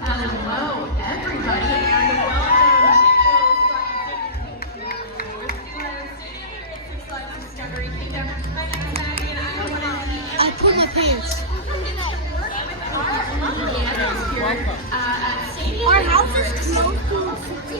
Hello, everybody, and I put my pants. Our house is close to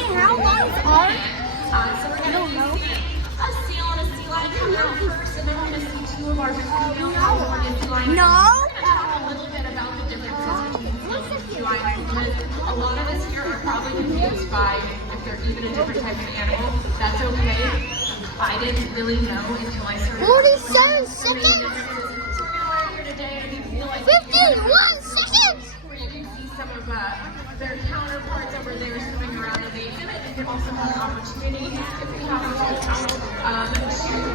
how long is ours? So we're going to see a seal and a sea lion come out first, and then we're going to see two of our female California sea lions. No. We're going to talk a little bit about the differences between seals and sea lions, because a lot of us here are probably confused by if they're even a different type of animal. That's okay. I didn't really know until I started. 47 seconds. So we're going to learn here today, and you feel like 51 seconds. where you can see some of their counterparts over there swimming around in the exhibit. You can also have an opportunity if we have a full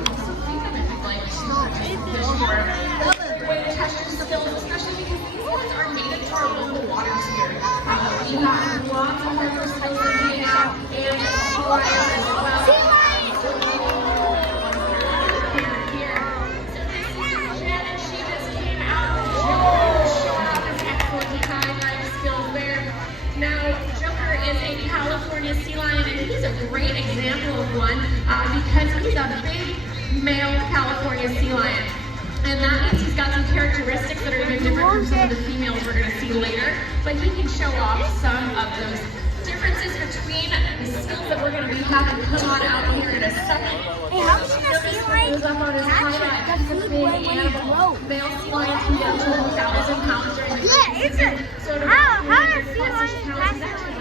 to feed them if you'd like to fish for the way to test your skills, especially because these ones are native to our local waters here. We have lots of harbor sites that hang out and sea lions as well. Sea lions. California sea lion, and he's a great example of one because he's a big male California sea lion. And that means he's got some characteristics that are even different from some of the females we're going to see later. But he can show off some of those differences between the skills that we're going to be having come on out here in a second. Hey, how can a sea lion catch it? Because he's way when he grows. Male sea lions can get up to 1,000 pounds during the Yeah, it's a. so How does sea lion catch it?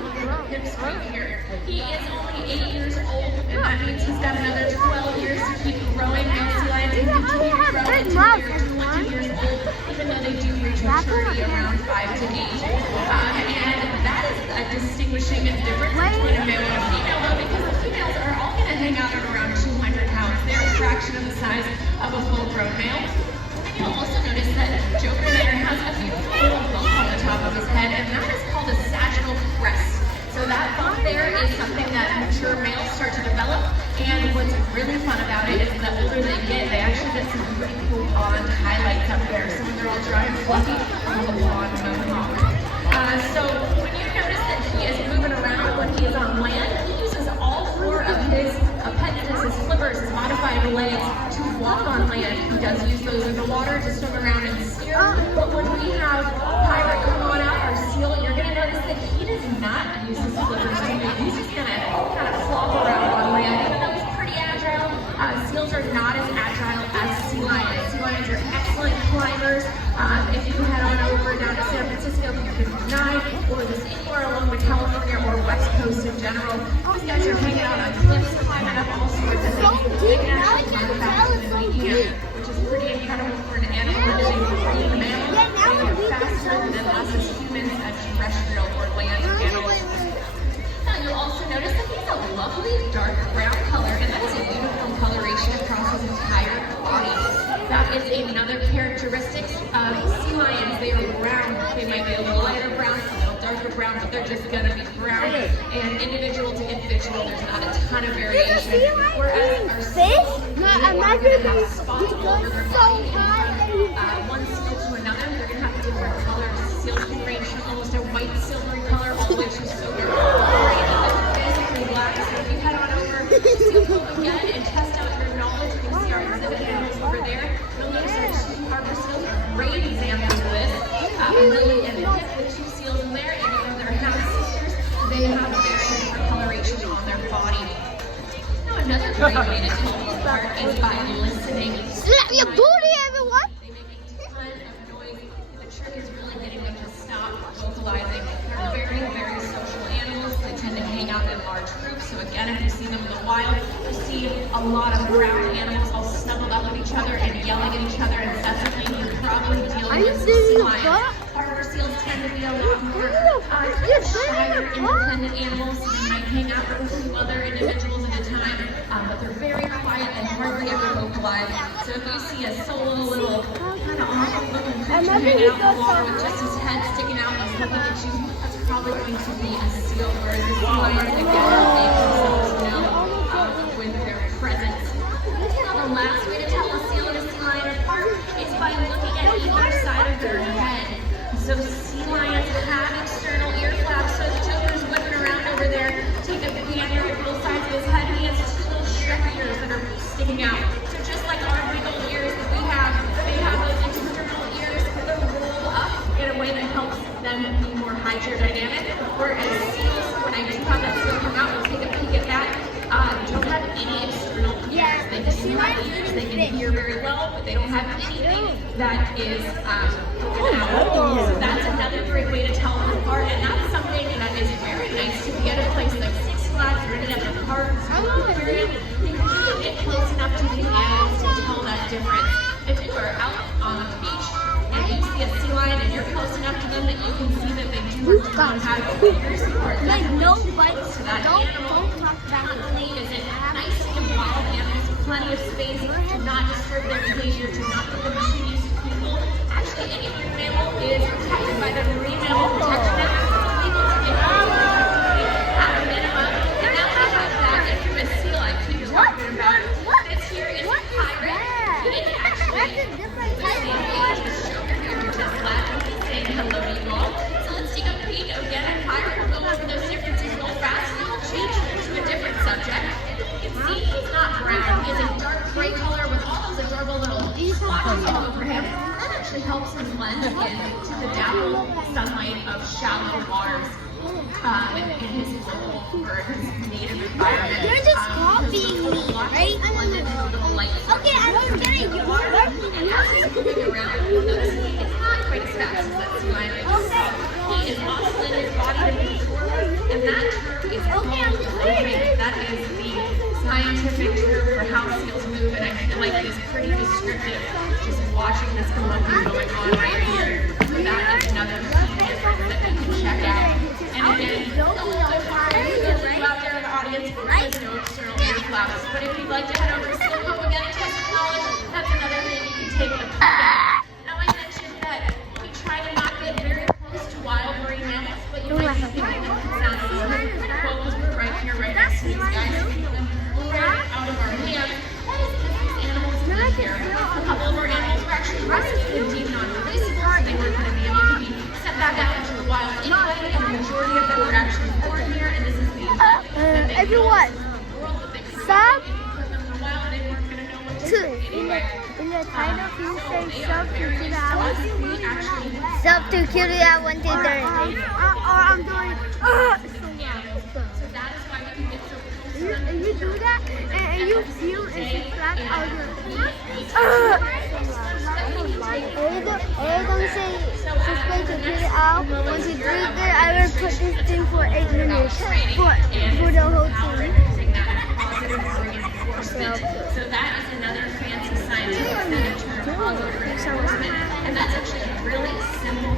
hips right here. He is only 8 years old, and that means he's got another 12 years to keep growing. Male sea lions can continue to grow until they're 20 years old, even though they do reach maturity around 5 to 8. And that is a distinguishing difference between a male and a female, though, because the females are all going to hang out at around 200 pounds. They're a fraction of the size of a full-grown male. And you'll also notice that Joker there has a beautiful little bump on the top of his head, and that is called a sagittal crest. So that bump there is something that mature males start to develop, and what's really fun about it is the older they get, they actually get some pretty cool blonde highlights up there. So when they're all dry and fluffy, a little blonde mohawk. So when you notice that he is moving around when he is on land, he uses all four of his appendages, his flippers, his modified legs to walk on land. He does use those in the water to swim around and steer, but when we have Pirate come on out, our seal, you're going to notice that he does not use his flippers to move. He's just going to kind of flop around on land, even though he's pretty agile. Seals are not as agile as sea lions. Sea lions are excellent climbers. If you head on over down to San Francisco, or just anywhere along the California or West Coast in general, these guys are hanging out on cliffs, climbing up all sorts of things. They can actually run faster than we can, which is pretty incredible for an animal that is a male. They are faster than us as humans, as terrestrial or land animals. Now you'll also notice that he's a lovely dark brown color, and that is a uniform coloration across his entire body. That is another characteristic of sea lions. They are brown. They might be a little lighter brown, a little darker brown, but they're just going to be brown. And individual to individual, there's not a ton of variation. Whereas our seals, they're going to have spots all over their body. One seal to another, they're going to have different colors. Seals can range from almost a white silvery color all the way to silver gray, basically black. So if you head on over to SeabLions again and test out your knowledge, you can see our exhibit animals over there. You'll notice our two harbor seals are great examples of this. Lily and Pip, the two seals in there, and even though they're half sisters, they have very different coloration on their body. Now another great way to tell them apart is by listening. Slap your booty, everyone! They make a ton of noise. The trick is really getting them to stop vocalizing. They're very, very social animals. They tend to hang out in large groups. So again, if you see them in the wild, you see a lot of brown animals all snuggled up at each other and yelling at each other incessantly. You're probably dealing with some sea lions. Harbor seals tend to be a lot more shyer, independent animals. They might hang out with a few other individuals at a time, but they're very quiet and hardly ever vocalize. So if you see a solo little kind of awful looking creature hanging out in the water with just his head sticking out and looking at you, that's probably going to be a seal. Whereas the sea lions, again, they themselves know with their presence The last way to tell a seal and a sea lion apart is by looking at either side of their head. So sea lions have external ear flaps, so the Joker's whipping around over there. Take a gander at both sides of his head, and he has two little strip ears that are sticking out. So just like our big old ears that we have, they have those external ears that are rolled up in a way that helps them be more hydrodynamic. Whereas seals, when I do have that seal come out, we'll take a peek at that. Don't have any external ears. They do have ears, they can hear very well, but they don't have anything that is poking out. So that's another great way to tell them apart, and that's something that is very nice to be at a place like Six Flags or any other park aquarium, because you can get close enough to these animals to tell that difference. If you are out on the beach and you see a sea lion and you're close enough to them that you can see that they do or don't have ears, or Like no bites to that don't animal, talk not about only is it nice to give wild animals plenty of space to not disturb their behavior, to not put them too used to people. Actually, any marine mammal is protected by the Marine Mammal Protection Act. It's illegal to get out at a minimum. And now we have that infamous seal I keep talking about. This here is a pirate. It actually That's a different type of you're just laughing and saying hello to you all. So let's take a peek again at pirate. We'll go over those differences real fast. We'll change to a different subject. You can see he's not brown. He's a dark gray color with all those adorable little spots all over him. That actually helps him blend into the dappled sunlight of shallow waters in his local or his native environment. You're just copying me, right? Okay, I'm just getting you. And as he's moving around, you'll notice it's not quite as fast as that sea lion that you saw. He is oscillating his body to move forward, and that term is called moving. That is the scientific term for how seals move, and I feel like it is pretty descriptive just watching this colloquium going on right here. So that is another key difference that we can check out. And again, a little bit harder for you out there in the audience, there's no external ear flaps. But if you'd like to head over to SeabLions again and test some knowledge, that's another thing you can take a peek at. Now I mentioned that we try to not get very close to wild marine mammals, but you might be thinking that it sounds cool because we're right here, right next to these guys. We put them right out of our hands. That is because these animals live here. A couple of our animals were actually rescued and deemed non-invasive because they weren't going to be able to be sent back out into the wild anyway, and the majority of them were actually born here, and this is the Everyone, stop. In the title, you say sub to Qidi at 1, 2, 3. Sub to Qidi at 1, 2, 3. Or I'm doing. So that is why we can get so close to them. And you do that, and you feel it's flat out don't say subscribe to Qidi out 1, 2, 3. Then I will put this thing for 8 minutes for the whole thing. So that is another fancy scientific term, positive reinforcement, and that's actually a really simple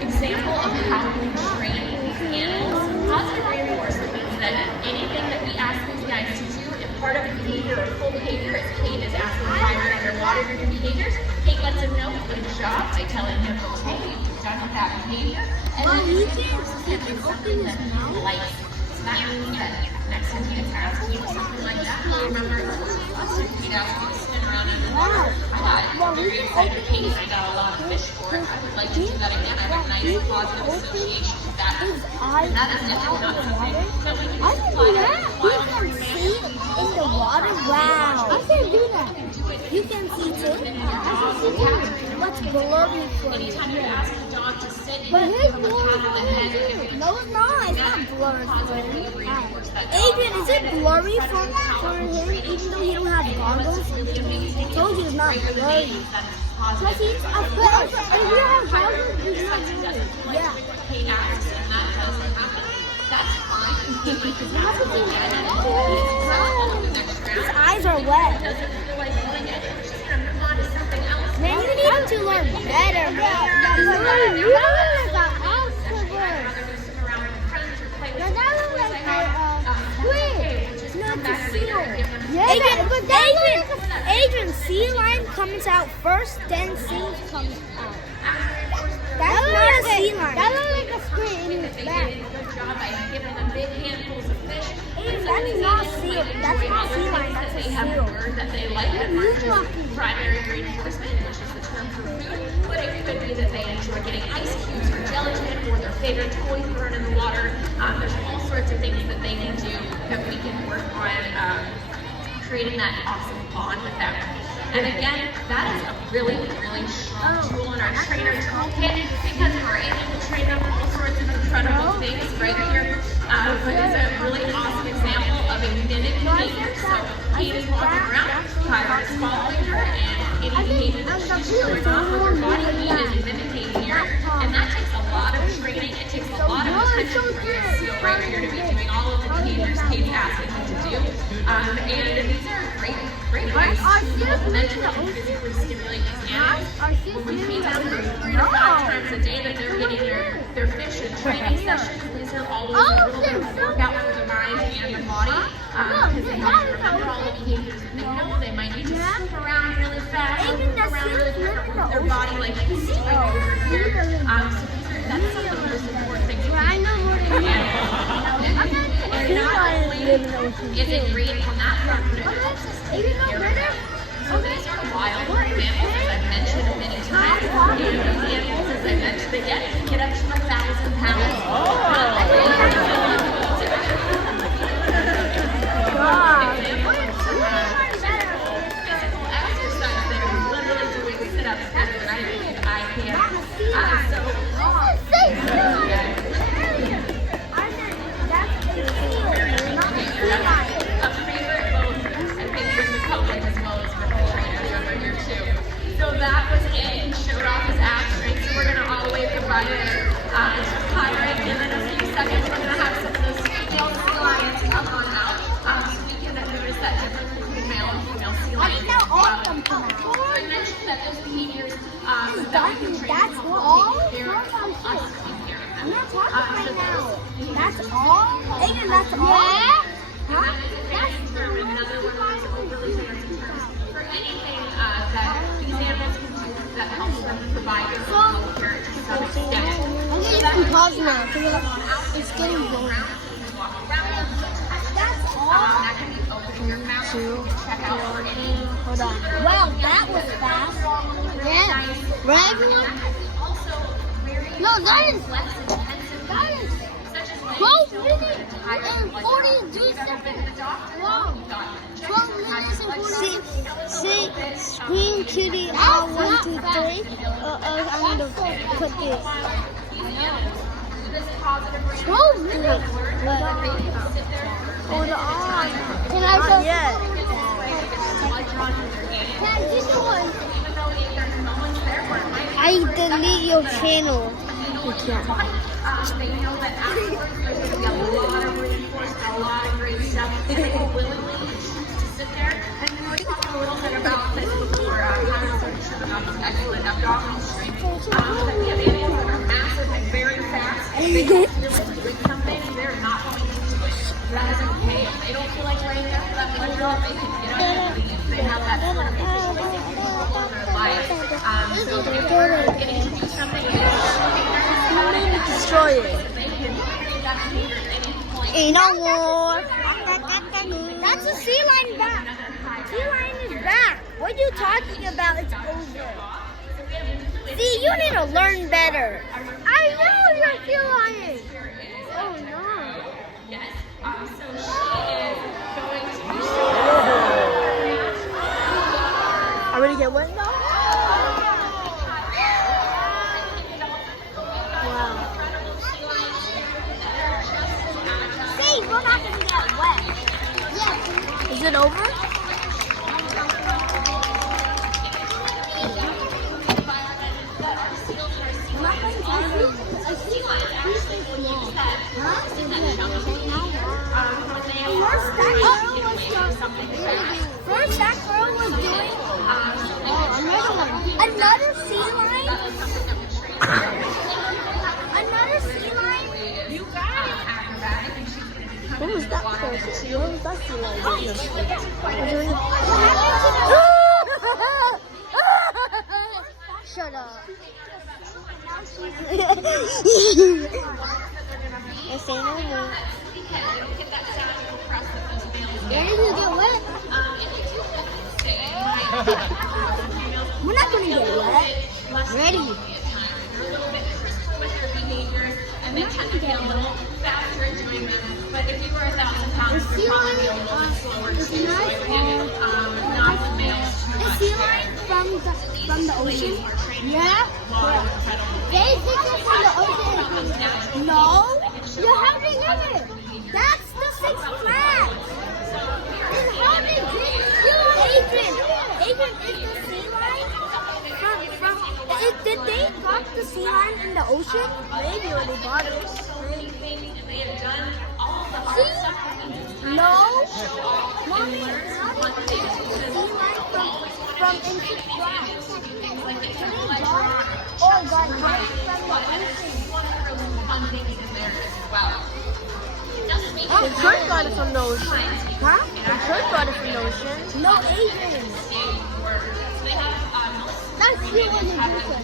example of how we train these animals. Positive reinforcement means that anything that we ask these guys to do, if part of the behavior or full behavior, as Kate is asking Tyler underwater to do behaviors, Kate lets him know good job by telling him, okay, you've done with that behavior, and then reinforces him with something that he likes. So that means that next time he asks you something like that, remember, last time he'd ask you to spin around underwater. I got very excited case. I got a lot of fish for it. I would like to do that again. I have a nice positive association with that. And that is definitely not something that we can just apply to wild marine mammals. In the water? Wow. I can do that. You can see too? What's blurry for you? Anytime you ask a dog to sit, you But give here's them a pat on the head and give you No, it's not. It's not blurry for positively him. reinforce that dog. Adrian, is it blurry for him even though he don't have goggles? Really amazing. I told you it's not blurry. Because he's afraid. If you have goggles, it's not blurry. Yeah. Kate asks, and that doesn't happen. That's fine. Because that's what we get. His eyes are wet. Doesn't feel like doing it. We're just gonna move on to something else. Man, you need to learn better, man. You look like an octopus. That looks like a squid. Not a seal. Adrian, sea lion comes out first, then seal comes out. That's not a sea lion. That looks like a squid in his back. Good job by giving them big handfuls of fish. That's not seal. That's not sea lion. they have a word that they like that aren't just primary reinforcement, which is the term for food, but it could be that they enjoy getting ice cubes or gelatin or their favorite toy thrown in the water. There's all sorts of things that they can do that we can work on creating that awesome bond with them. And again, that is a really, really strong tool in our trainer toolkit because we're able to train them all sorts of incredible things right here. Is a really awesome example of a mimic behavior. So Qidi is walking around, Kyra is following her, and any behavior that she's showing off with her body, he is mimicking here. And that takes a lot of training. It takes a lot of attention from your seal right here to be doing all of the behaviors Qidi asking him to do. And these are great ways to mentally and physically stimulate these animals. When we feed them 3 to 5 times a day that they're getting their fish and training sessions, these are always a little bit of a workout for the mind and the body because they have to remember all the behaviors that they know. They might need to swoop around really fast or move around really quick with their body like he's doing over here. So that's some of the most important things that we do. And not only is it great on that front, but it helps us take care of them. So these are wild animals, as I've mentioned many times. And these animals, as I mentioned, they get up to 1,000 pounds. Physical exercise, they're literally doing sit-ups better than I can. A favorite both, I think, for the public as well as for the trainers over here too. So that was it. He showed off his ab strength. So we're going to all wave goodbye to Kyra, and in a few seconds we're going to have some of those female sea lions come on out, so we can notice that difference between male and female sea lions. I mentioned that those behaviors that we can train them help take care of us take care of them. I'm not talking right now. That's all? Aiden, that's all? Another one of those overly fancy terms for anything that these animals can do that helps them provide physical care to some extent. I'm going to use some pause now because it's getting boring. That's all? That can be opening your mouth to check out for any. Hold on. Wow, that was fast. Yeah. Right, everyone? No, that is less intensive. That is 12 minutes and 42 seconds. Wow. 12 minutes and 42 seconds. Screen Qidi out 1, 2, 3. I'm going to put this. 12 minutes. Hold on. Can I show? Yeah. Can I just one? I delete your channel. You can't. They know that afterwards there's going to be a lot of reinforcement, a lot of great stuff, and they will willingly choose to sit there. And we already talked a little bit about this before, conversation about this excellent abdominal strength. That we have animals that are massive and very fast. They don't feel like doing something, they're not going to do it. That is okay. If they don't feel like laying there for that window, they can get up and leave. They have that sort of efficiency control over their life. So if they're getting to do something, Destroy it. Ain't no more. That's a sea lion back. Sea lion is back. What are you talking about? It's over. See, you need to learn better. I know you're a sea lion. Oh no. Yes. So she is going to be I'm gonna get wet now. We're not going to get wet. Yeah. Is it over? First, that girl was doing another sea lion. Another sea lion. You got it. What was that first? What was that sea lion? Shut up. I say no more. Where did you get wet? We're not gonna get wet. Ready. With their behaviors, and they tend to get a little faster at doing them. But if you were 1,000 pounds, you're probably be a little bit slower too. So again, not the males too Is much. sea lion from the ocean? Yeah. They think they're from the ocean. No. You're having it. That's the Six Flags. And how did Adrian is the sea lion did they got the sea lion in the ocean? Maybe when they bought it. They have done all the hard stuff. No. Mommy, from in Six Flags. Or got from the ocean. The Kurt got it from the ocean. Huh? The Kurt got it from the ocean. No, Adrian. That's you in the ocean.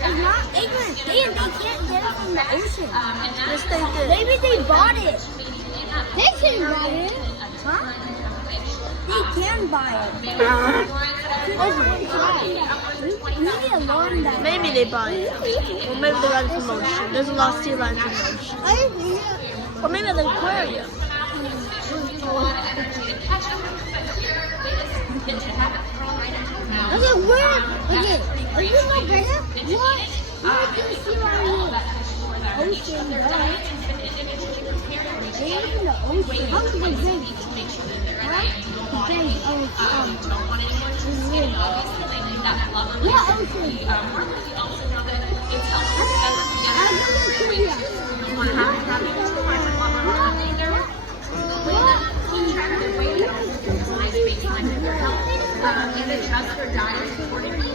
It's not Adrian. They can't get it from the ocean. Yes, they did. Maybe they bought it. They can buy it. Huh? They can buy it. We need to learn that. Maybe they buy it. Or maybe they got it from the ocean. There's a lot of sea lions in the ocean. I agree. Or maybe the aquarium. Okay, where? Okay, if you know better, what? Where do you see where you live? Ocean, right? They live in the ocean. How do they drink? Huh? Drink what ocean? I'm gonna trivia. And adjust their diet accordingly.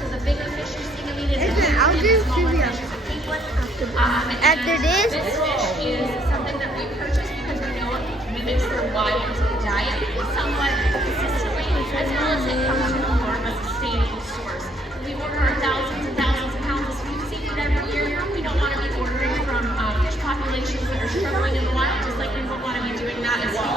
Is a bigger fish you're seeing. Listen, I'll do trivia. After this, This fish is something that we purchased because we know it mimics their wild diet somewhat consistently, as well as it comes from more of a sustainable source. We order thousands and thousands of pounds of seafood every year. We don't want to be ordering from fish populations that are struggling in the wild, just like we don't want to be doing that as well.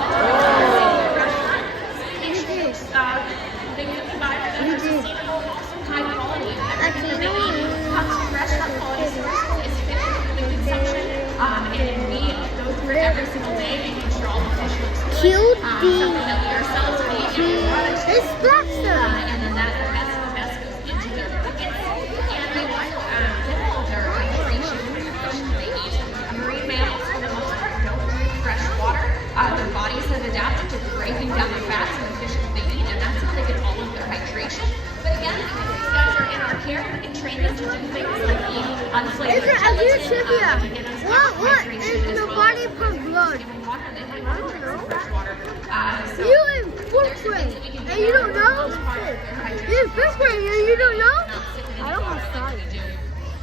Things that we buy for them are sustainable, also high quality. Everything that they eat comes from restaurant quality sources. It's fit for human consumption, and we go through it every single day, making sure all the fish looks good. Something that we ourselves make and it's blaster. and then the best goes into their buckets. And they nibble their hydration from the fish that they eat. Marine mammals, for the most part, don't drink fresh water. Their bodies have adapted to breaking down the fats in the fish that they eat, and that's how they get all of their hydration. But again, because these guys are in our care, we can train them to do things like eat unflavored gelatin. What is the body for blood? I don't know. You in fourth grade and you don't know? You're in fifth grade and you don't know? I don't have science.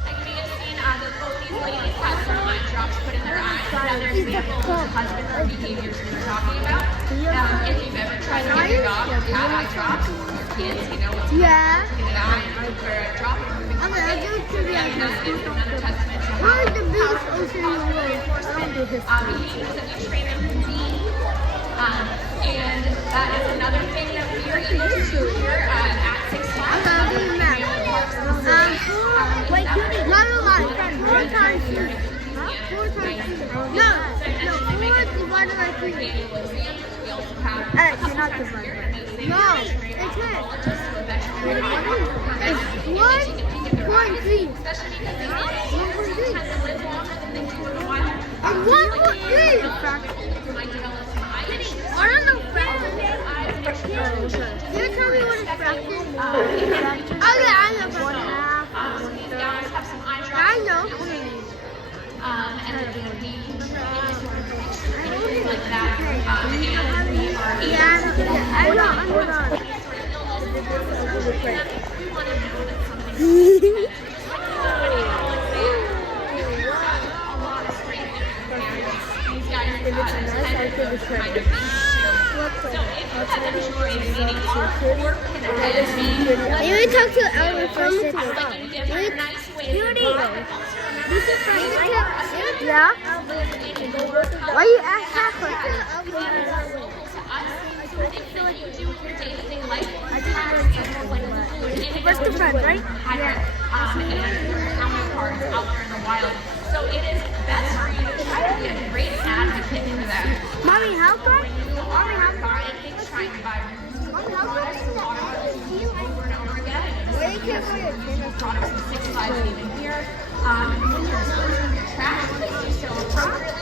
Like you may have seen both these ladies had some eye drops put in their eyes. Another example of the husband or behaviors we were talking about. If you've ever tried to give your dog or cat eye drops, your kids, you know, what's Yeah. get an eye or a drop of moving Okay, I'll do trivia. that is another testament to What is the biggest ocean in the world? I don't do history. behaviors that we train them to be. And that is another thing that we are able to do here at Six Flags. Okay, I'll do the math. Wait, not a lot. 4 times 3. Huh? 4 times 3. No, 4 divided by 3. Actually, not divided. No, it's not. It's 1.3. 1.3. And 1.3. I don't know fractions. Can you tell me what is fractions? Okay, I know fractions. These guys have some eye drops. I know. And they're going to be things like that. And we are Yeah, I know. Hold on. we want to know that something these guys kind of Can we talk to Ellen first? Qidi. This is from Yeah. Why you ask that question? They feel like you do in your day-to-day life. We're still friends, right? Yeah. And counterparts out there in the wild. So it is best for you to try to be a great advocate for them. Mommy, how come? Mommy, how come? Trying to buy Mommy, how come this is the end of you? over and over again. Where you can put your camera Products from 6 5 even here. When you're disposing of your trash, please do so appropriately.